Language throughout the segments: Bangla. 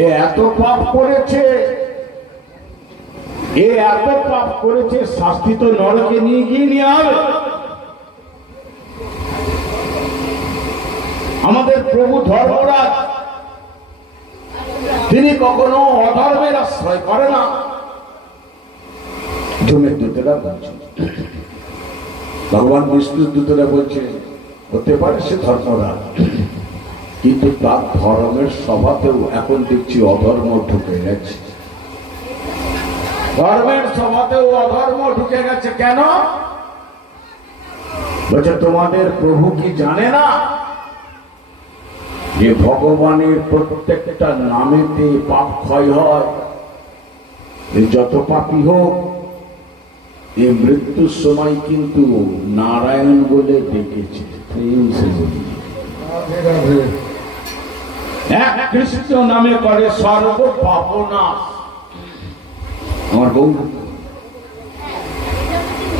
এ এত পাপ করেছে, এ এত পাপ করেছে, শাস্তি তো নরকে নিয়ে গিয়ে নিয়ে হবে। আমাদের প্রভু ধর্মরাজ তিনি কখনো অধর্মের আশ্রয় করে না। জমের দূতেরা বলছেন, ভগবান বিষ্ণুর দূতেরা বলছে হতে পারে সে ধর্মরাজ, কিন্তু তার ধর্মের সভাতেও এখন দেখছি অধর্ম ঢুকে গেছে। ধর্মের সভাতেও অধর্ম ঢুকে গেছে। কেন? বলছে তোমাদের প্রভু কি জানে না যে ভগবানের প্রত্যেকটা নামেতে পাপ ক্ষয় হয়? যত পাপী হোক এই মৃত্যুর সময় কিন্তু নারায়ণ বলে ডেকেছে। এক কৃষ্ণ নামে করে সর্ব পাপনাশ। আমার বউ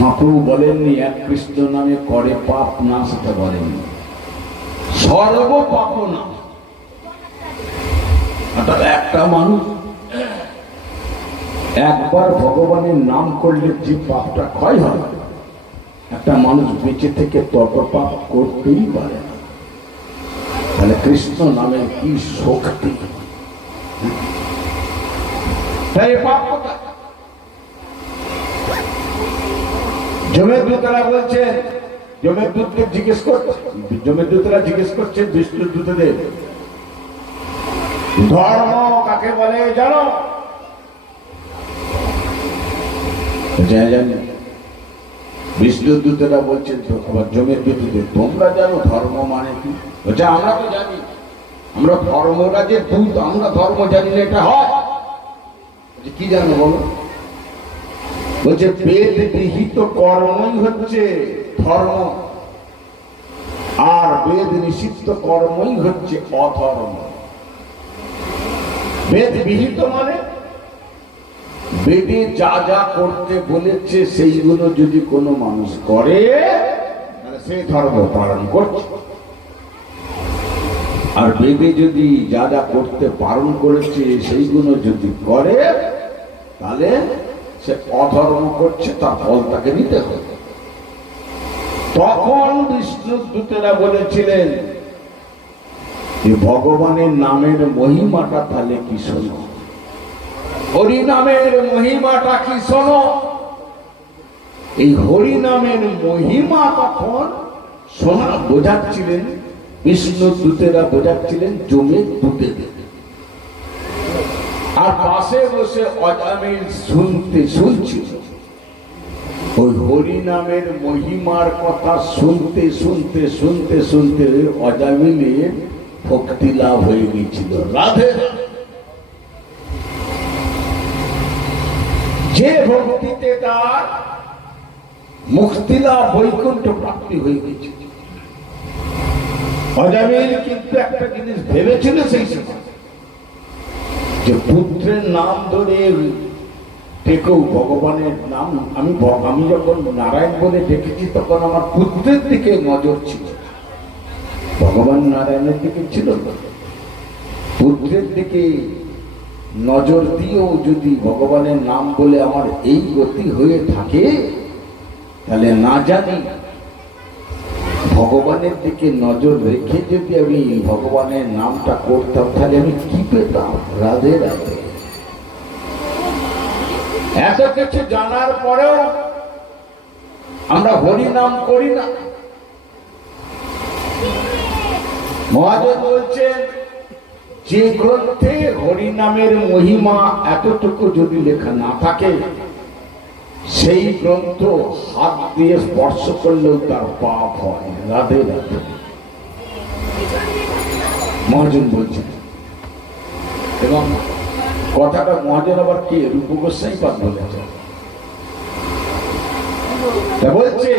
মহাপ্রভু বলেননি এক কৃষ্ণ নামে করে পাপ নাশ, এটা বলেননি, সর্ব পাপনাশ। অর্থাৎ একটা মানুষ একবার ভগবানের নাম করলে যে পাপটা ক্ষয় হয়, একটা মানুষ বেঁচে থেকে তত পাপ করতেই পারে না। তাহলে কৃষ্ণ নামের কি শক্তি! তাই পাপ কোথায়? জমের দূতেরা বলছেন, জমের দূতকে জিজ্ঞেস করছে, জমের দূতেরা জিজ্ঞেস করছে বিষ্ণুর দূতদের, ধর্ম কাকে বলে জানো? জানি। বিষ্ণুর দূতেরা বলছেন আবার জমের দূতদের, তোমরা জানো ধর্ম মানে কি? বলছে আমরা তো জানি, আমরা ধর্মরাজের দূত, আমরা ধর্ম জানি না এটা হয়। কি জানো বলো? বলছে বেদ বিহিত কর্মই হচ্ছে ধর্ম, আর বেদ নিষিদ্ধ কর্মই হচ্ছে অধর্ম। বেদ বিহিত মানে বেদে যা যা করতে বলেছে সেইগুলো যদি কোনো মানুষ করে তাহলে সে ধর্ম পালন করছে। আর বেদে যদি যা যা করতে বারণ করেছে সেইগুলো যদি করে তাহলে সে অধর্ম করছে, তার ফল তাকে নিতে হবে। তখন বিষ্ণুর দূতেরা বলেছিলেন যে ভগবানের নামের মহিমাটা তাহলে কি শোনো, হরি নামের মহিমাটা কি শোনো। এই হরি নামের মহিমা তখন শোনা বোঝাচ্ছিলেন বিষ্ণুর দূতেরা, বোঝাচ্ছিলেন জমের দূতেদের। আর পাশে বসে অজামিল শুনছিল। ওই হরি নামের মহিমার কথা শুনতে শুনতে শুনতে শুনতে অজামিলের ভক্তি লাভ হয়ে গিয়েছিল। রাধে যে ভক্তিতে তার মুক্তি লাভ, বৈকুণ্ঠ প্রাপ্তি হয়ে গেছিল। অজামিল কিন্তু একটা জিনিস ভেবেছিল সেই সময়, যে পুত্রের নাম ধরে ডেকেও ভগবানের নাম, আমি যখন নারায়ণ বলে ডেকেছি তখন আমার পুত্রের দিকে নজর ছিল, ভগবান নারায়ণের দিকে ছিল না। পুত্রের দিকে নজর দিয়েও যদি ভগবানের নাম বলে আমার এই গতি হয়ে থাকে, তাহলে না জানি ভগবানের দিকে নজর রেখে যদি আমি ভগবানের নামটা করতাম তাহলে আমি কি পেতাম? রাধে রাধে। এত কিছু জানার পরেও আমরা হরি নাম করি না। মহাজন বলছেন যে গ্রন্থে হরি নামের মহিমা এতটুকু যদি লেখা না থাকে, সেই গ্রন্থ হাত দিয়ে স্পর্শ করলেও তার পাপ হয়। রাধে রাধে। মহাজন বলছেন, এবং কথাটা মহাজন আবার কে? রূপ গোস্বাই পাদ বলেছে। বলছে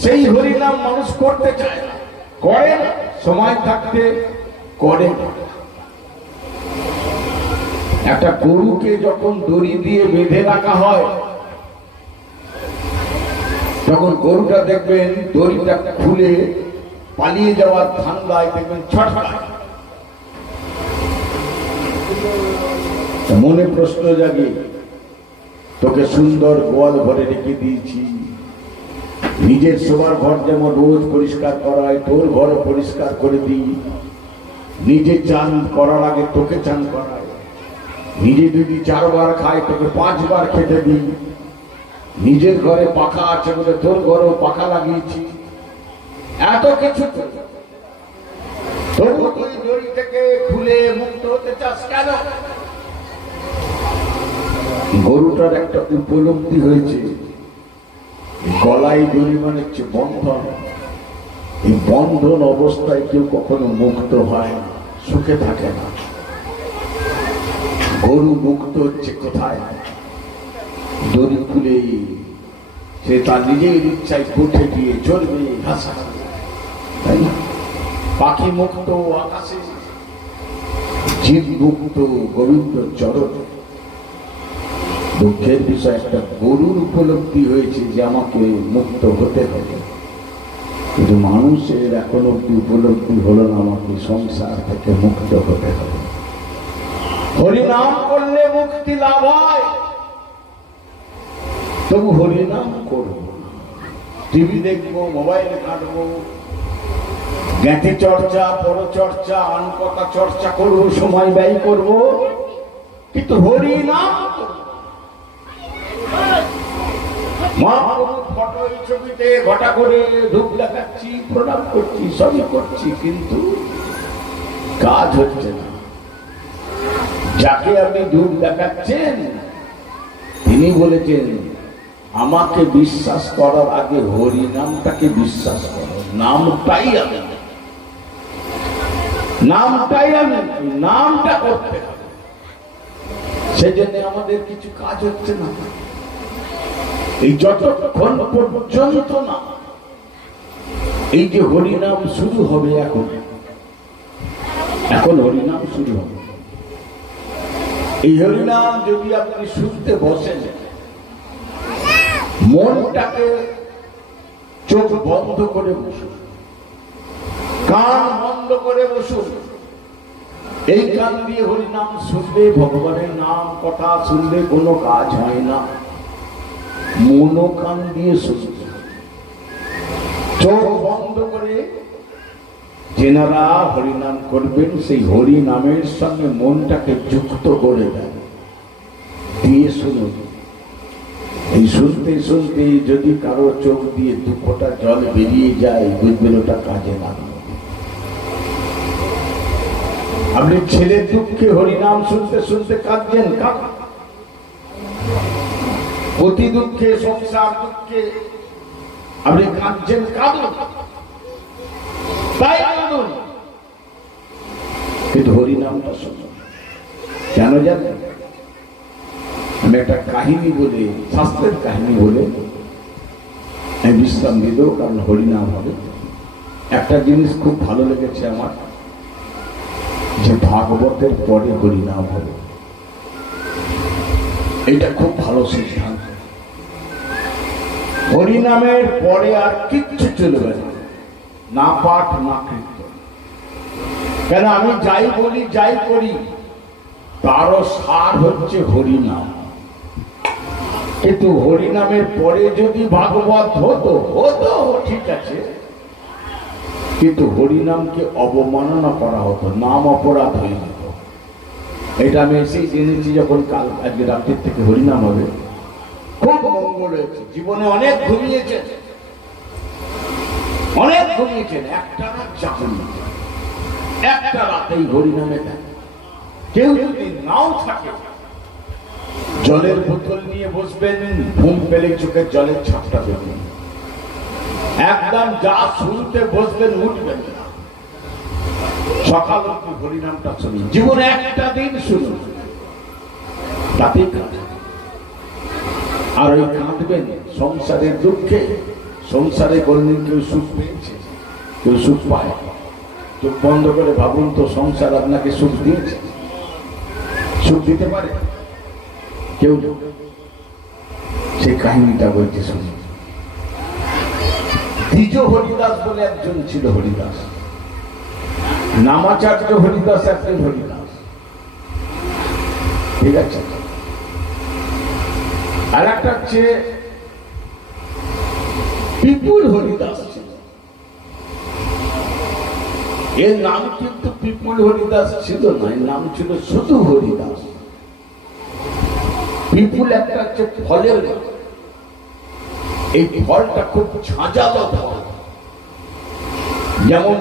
সেই হরিনাম মানুষ করতে চায় না, করে না, সময় থাকতে করে না। একটা গরুকে যখন দড়ি দিয়ে বেঁধে রাখা হয়, তখন গরুটা দেখবেন দড়িটা খুলে পালিয়ে যাওয়ার ধান্দায় দেখবেন ছটফটায়। মনে প্রশ্ন জাগে, তোকে সুন্দর গোয়াল ঘরে রেখে দিয়েছি, নিজের শোবার ঘর যেমন রোজ পরিষ্কার করা হয় তোর ঘর পরিষ্কার করে দিই, নিজে চান করার আগে তোকে চান করায়, নিজে যদি 4 বার খায় তোকে 5 বার খেতে দিই, নিজের ঘরে পাখা আছে বলে তোর ঘরেও পাখা লাগিয়েছি, এত কিছু তবু তুই দড়ি থেকে খুলে মুক্ত হতে চাস কেন? গরুটার একটা উপলব্ধি হয়েছে, গলায় দড়ি মানে হচ্ছে বন্ধন, এই বন্ধন অবস্থায় কেউ কখনো মুক্ত হয় না, সুখে থাকে না। গরু মুক্ত হচ্ছে কোথায়? দড়ি খুলে সে তার নিজের ইচ্ছায় উঠে গিয়ে চলবে, ঘাস তাই না? পাখি মুক্ত আকাশে, জীব মুক্ত গোবিন্দ চরণ। দুঃখের বিষয় একটা গরুর উপলব্ধি হয়েছে যে আমাকে মুক্ত হতে হবে, কিন্তু মানুষের এখনো উপলব্ধি হলো না আমাকে সংসার থেকে মুক্ত হতে হবে। হরিনাম করলে মুক্তি লাভ হয়, তবু হরিনাম করবো, টিভি দেখবো, মোবাইল ঘাঁটবো, জ্ঞাতি চর্চা, পরচর্চা, আনকথা চর্চা করবো, সময় ব্যয় করব, কিন্তু হরিনাম ফটো ছবিতে ঘটা করে ধূপ দেখাচ্ছি, প্রণাম করছি, সবই করছি, কিন্তু কাজ হচ্ছে না। যাকে আপনি ধূপ দেখাচ্ছেন তিনি বলেছেন আমাকে বিশ্বাস করার আগে হরিনামটাকে বিশ্বাস করো, নামটাই আমি, নামটা করতে হবে। সেজন্য আমাদের কিছু কাজ হচ্ছে না। এই যতক্ষণ পর্যন্ত না এই যে হরিনাম শুরু হবে, এখন হরিনাম শুরু হবে, এই হরিনাম যদি আপনি শুনতে বসেন, মনটাকে চোখ বন্ধ করে বসুন, কান বন্ধ করে বসুন, এই কান দিয়ে হরিনাম শুনলে, ভগবানের নাম কথা শুনলে কোনো কাজ হয় না, মনো কান দিয়ে শুনবে। চোখ বন্ধ করে যেনারা হরিনাম করবেন সেই হরিনামের সঙ্গে মনটাকে যুক্ত করে দেন, দিয়ে শুনুন। এই শুনতে শুনতে যদি কারো চোখ দিয়ে 2 ফোঁটা জল বেরিয়ে যায়, বুঝবেন ওটা কাজে লাগলো। আপনি ছেলের দুঃখে হরিনাম শুনতে শুনতে কাঁদছেন, অতি দুঃখে, সংসার দুঃখে আপনি কাঁদছেন, কাঁদুন, তাই কাঁদুন, কিন্তু হরিনামটা শুনুন। কেন জানেন? আমি একটা কাহিনী বলে, শাস্ত্রের কাহিনী বলে আমি বিশ্রাম দিয়ে দেবো, কারণ হরিনাম হবে। একটা জিনিস খুব ভালো লেগেছে আমার, যে ভাগবতের পরে হরিনাম হবে, এটা খুব ভালো সিদ্ধান্ত। হরিনামের পরে আর কিচ্ছু চলবে না, না পাঠ না কীর্তন। কেন? আমি যাই বলি, যাই করি, তারও সার হচ্ছে হরিনাম। কিন্তু হরিনামের পরে যদি ভাগবত হতো ঠিক আছে, কিন্তু হরিনামকে অবমাননা করা হতো, নাম অপরাধ হয়ে যেত। এটা আমি এসেই জেনেছি যখন কাল আজকে রাত্রির থেকে হরিনাম হবে। খুব মঙ্গল হয়েছে, জীবনে অনেক ঘুমিয়েছেন, একটা রাত চাকরি, একটা রাতেই হরিনামে দেন। কেউ যদি নাও থাকে, জলের বোতল নিয়ে বসবেন, ঘুম পেলে চোখের জলের ছাপটা দেবেন, একদম যা শুনতে বসবেন উঠবেন না, সকাল অব্দি হরিনামটা শুনুন, জীবনে একটা দিন শুনুন, তাতেই কাজ। আর ওই কাঁদবেন সংসারের দুঃখে, সংসারে কোনদিন কেউ সুখ পেয়েছে, কেউ সুখ পায়? চোখ বন্ধ করে ভাবুন তো, সংসার আপনাকে সুখ দিয়েছে? সুখ দিতে পারে কেউ? সেই কাহিনীটা বলতে শুনুন। দ্বিজ হরিদাস বলে একজন ছিল, হরিদাস, নামাচার্য হরিদাস, একজন হরিদাস। ঠিক আছে। আর একটা হচ্ছে বিপুল হরিদাস ছিল। এর নাম কিন্তু বিপুল হরিদাস ছিল না, এর নাম ছিল শুধু হরিদাস। বিপুল একটা হচ্ছে ফলের, এই ফলটা খুব ঝাঁঝালো ফল। যেমন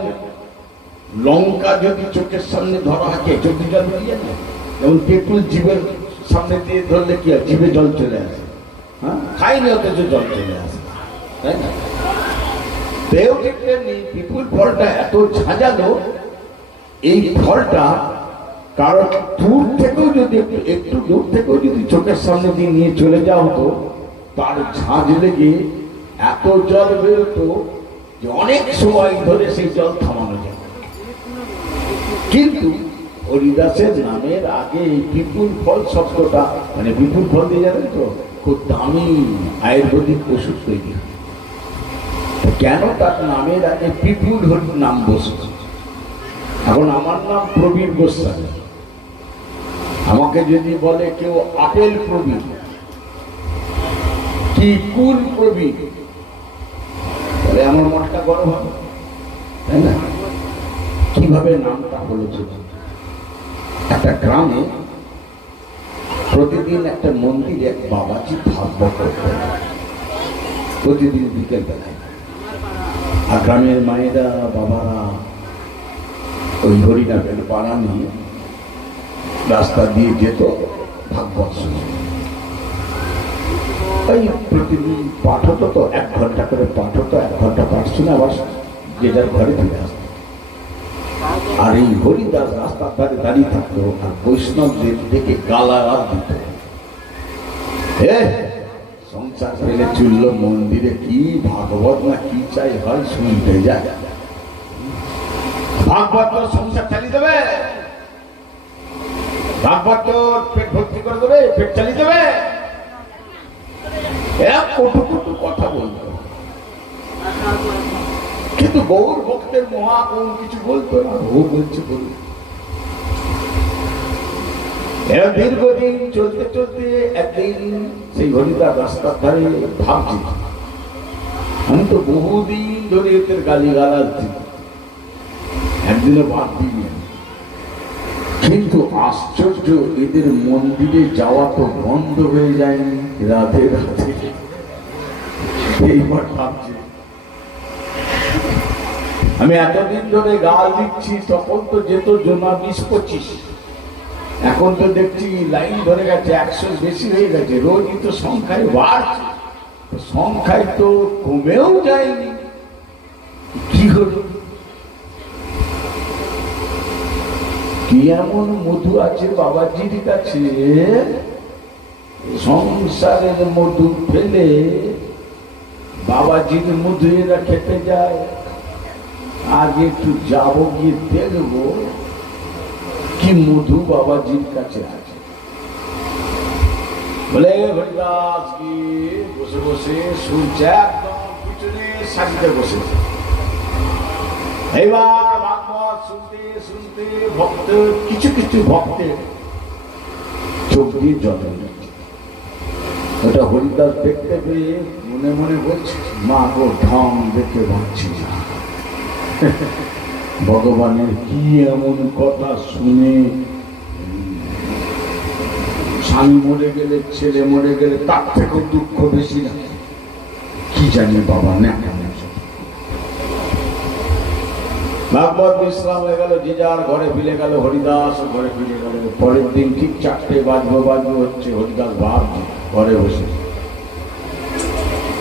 লঙ্কা যদি চোখের সামনে ধরা হয় চোখে জল দিয়ে না, যেমন পেটুল জীবের সামনে দিয়ে ধরলে কি হয়, জীবে জল চলে আসে। হ্যাঁ, খাইনি অথচ জল চলে আসে, তাই না? দেও ঠিক তেমনি বিপুল ফলটা এত ঝাঁঝালো, এই ফলটা কারণ দূর থেকেও যদি একটু দূর থেকেও যদি চোখের সামনে দিয়ে নিয়ে চলে যাওয়া হতো, তার ঝাঁঝ লেগে এত জল বেরোতো যে অনেক সময় ধরে সেই জল থামানো যায়। কিন্তু হরিদাসের নামের আগে এই বিপুল ফল শব্দটা, মানে বিপুল ফল দিয়ে যাবেন তো খুব দামি আয়ুর্বেদিক ওষুধ তৈরি হয়। কেন তার নামের আগে বিপুল নাম বসত? এখন আমার নাম প্রবীর গোস্বামী, আমাকে যদি বলে কেউ আপেল প্রবীর কি কুল প্রবীর, তাহলে আমার মনটা গরম হবে, তাই না? কিভাবে নামটা হলো? একটা গ্রামে প্রতিদিন একটা মন্দিরে এক বাবাজি ভাগবত করতেন, প্রতিদিন বিকেল বেলায়। আর গ্রামের মায়েরা বাবারা ওই হরিনামের বানা নিয়ে রাস্তা দিয়ে যেত ভাগবত শুনে। ওই প্রতিদিন পাঠ হতো, তো 1 ঘন্টা করে পাঠ হতো, 1 ঘন্টা পাঠ শুনে আবার যে যার ঘরে ফিরে আসতো। আর এই হরিদাস রাস্তার ধারে দাঁড়িয়ে থাকতো আর বৈষ্ণবদের দেখে গালাগাল দিত। সংসার ফেলে চললো মন্দিরে, কি ভাগবত না কি চাই হয় শুনতে যায়। ভাগবত সংসার চালিয়ে দেবে, ভাগবত পেট ভর্তি করে দেবে, পেট চালিয়ে দেবে, এক কটু কটু কথা বলতো। কিন্তু গৌর ভক্তের মহা কোন কিছু বলতো না, ও বলছে বলুন। দীর্ঘদিন চলতে চলতে একদিন সেই হরিদাস রাস্তার ধারে ভাবছি, আমি তো বহুদিন ধরে এদের গালি গালাজ দিই, একদিনও বাদ দিই। কিন্তু আশ্চর্য, এদের মন্দিরে যাওয়া তো বন্ধ হয়ে যায়নি রাতে রাতে। এইবার ভাবছি, আমি এতদিন ধরে গাল দিচ্ছি, তখন তো যেত জমা 20-25, এখন তো দেখছি লাইন ধরে গেছে 100 বেশি হয়ে গেছে। রোজই তো সংখ্যায় বাড়ছে, সংখ্যায় তো কমেও যায়নি। কি হলো? কি এমন মধু আছে বাবাজির কাছে, সংসারের মধু ফেলে বাবাজির মধু এরা খেতে যায়? আগে একটু যাবো, গিয়ে দেখবো কি মধু বাবাজির কাছে আছে। বলে হরিদাস কি বসে বসে শুনছে, একদম পিছনে সাজিতে বসেছে। এইবার ভাগবত শুনতে শুনতে ভক্ত, কিছু কিছু ভক্তের চোখ দিয়ে জল যাচ্ছে। ওটা হরিদাস দেখতে পেয়ে মনে মনে বলছে, মা গো ঢং দেখে বাঁচছি না। ভগবানের কি এমন কথা শুনে, স্বামী মরে গেলে, ছেলে মরে গেলে তার থেকেও দুঃখ বেশি না? কি জানি বাবা না। ভাগবত বিশ্রাম হয়ে গেল, যে যার ঘরে ফিরে গেল, হরিদাস ঘরে ফিরে গেল। পরের দিন ঠিক 4টে বাজবো হচ্ছে, হরিদাস ভাবছে ঘরে বসে,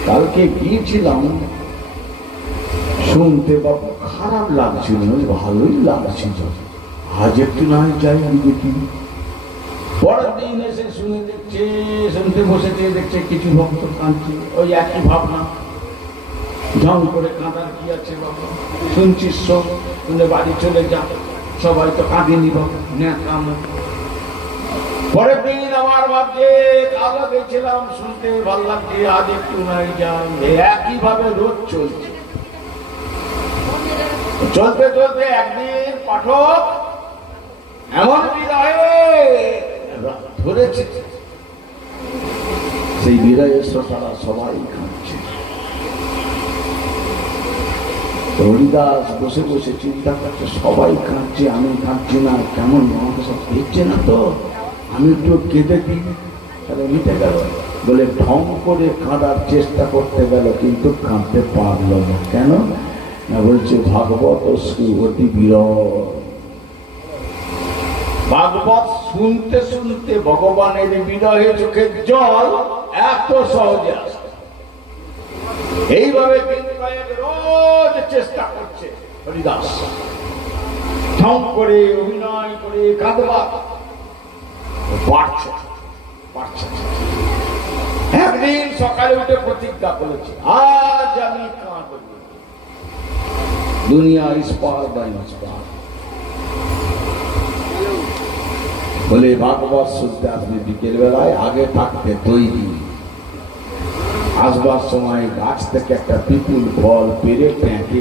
কালকে গিয়েছিলাম শুনতে, বাবু খারাপ লাগছিল, ভালোই লাগছিল, আজ একটু না যাই দেখি। পরের দিন এসে শুনে দেখছে, শুনতে বসেছে, দেখছে কিছু ভক্ত কাঁদছে, ওই একই ভাবনা, ঢং করে কাঁদার কি আছে বাবা, শুনছিস সব, শুনে বাড়ি চলে যা, সবাই তো কাঁদিনি বাবা, কাম। পরের দিন আমার ভাবছে, আলো গেছিলাম শুনতে ভালো লাগছে, আজ একটু নাই যাই, একই ভাবে রোজ চলছে। চলতে চলতে একদিন পাঠক এমন বিদায় ধরেছে, সেই বিরহের শ্রোতারা সবাই কাঁদছে। হরিদাস বসে বসে চিন্তা করছে, সবাই কাঁদছে, আমি কাঁদছি না, কেমন আমাকে সব দেখছে না তো, আমি একটু কেঁদে দিই, তাহলে মিটে গেল। বলে ঢং করে কাঁদার চেষ্টা করতে গেল, কিন্তু কাঁদতে পারল না। কেন না, বলছে ভাগবত অতি বিরল। ভাগবত শুনতে শুনতে ভগবানের বিরহে চোখের জল এত সহজে আসে। এইভাবে দিন কয়েক রোজ চেষ্টা করছে হরিদাস, ঢং করে অভিনয় করে কাঁদবা, পারছে পারছে। একদিন সকালে উঠে প্রতিজ্ঞা করেছে, আজ আমি কাঁদব, দুনিয়া ইস্পার বা ইস্পার। বলে ভাগবত শুনতে আপনি বিকেল বেলায় আগে থাকতে তৈরি, আসবার সময় গাছ থেকে একটা পিপুল ফল পেরে ট্যাঁকে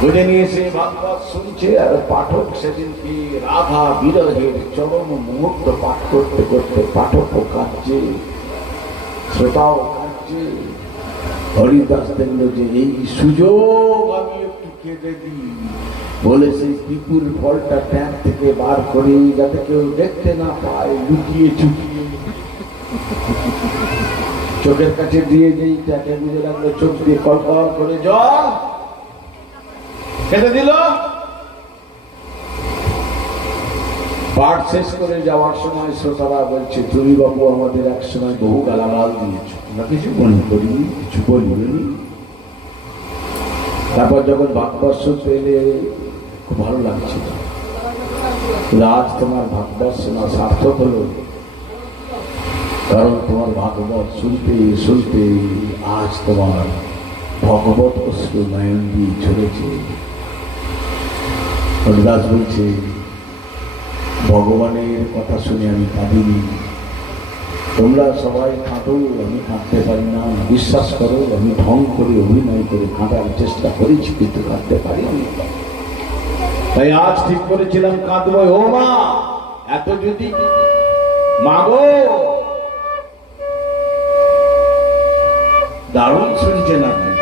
বুঝে নিয়েছে, ভাগবত শুনছে। আর পাঠক সেদিনকে রাধা বিরহের চরম মুহূর্ত পাঠ করতে করতে পাঠকও কাঁদছে, শ্রোতাও কাঁদছে। হরিদাস দেখল যে এই সুযোগ আমি একটু কেঁদে দিই, বলে সেই পিপুল ফলটা ট্যাঁক থেকে বার করে, যাতে কেউ দেখতে না পায়, লুকিয়ে চুকিয়ে চোখের কাছে দিয়ে যেই ট্যাঁকে বুঝে লাগলো, চোখ দিয়ে কলকল করে জল খেতে দিল। পাঠ শেষ করে যাওয়ার সময় শ্রোতারা বলছে, তুমি বাবু আমাদের এক সময় বহু গালাগাল দিয়েছ, আমরা কিছু মনে করিনি, কিছু বলিনি। তারপর যখন ভাগবত শুনতে এলে খুব ভালো লাগছিল, আজ তোমার ভাগবত শোনা সার্থক হলো, কারণ তোমার ভাগবত শুনতে শুনতে আজ তোমার ভগবত অশ্রু নয়ন দিয়ে চলেছে। হরিদাস বলছে, ভগবানের কথা শুনে আমি কাঁদিনি, তোমরা সবাই কাঁদো, আমি কাঁদতে পারি না। বিশ্বাস করো, আমি ঢং করে অভিনয় করে কাঁদার চেষ্টা করেছি, কিন্তু কাঁদতে পারিনি। তাই আজ ঠিক করেছিলাম কাঁদবো। ও মা, এত যদি মাগো, দারুণ শুনছেন আপনি।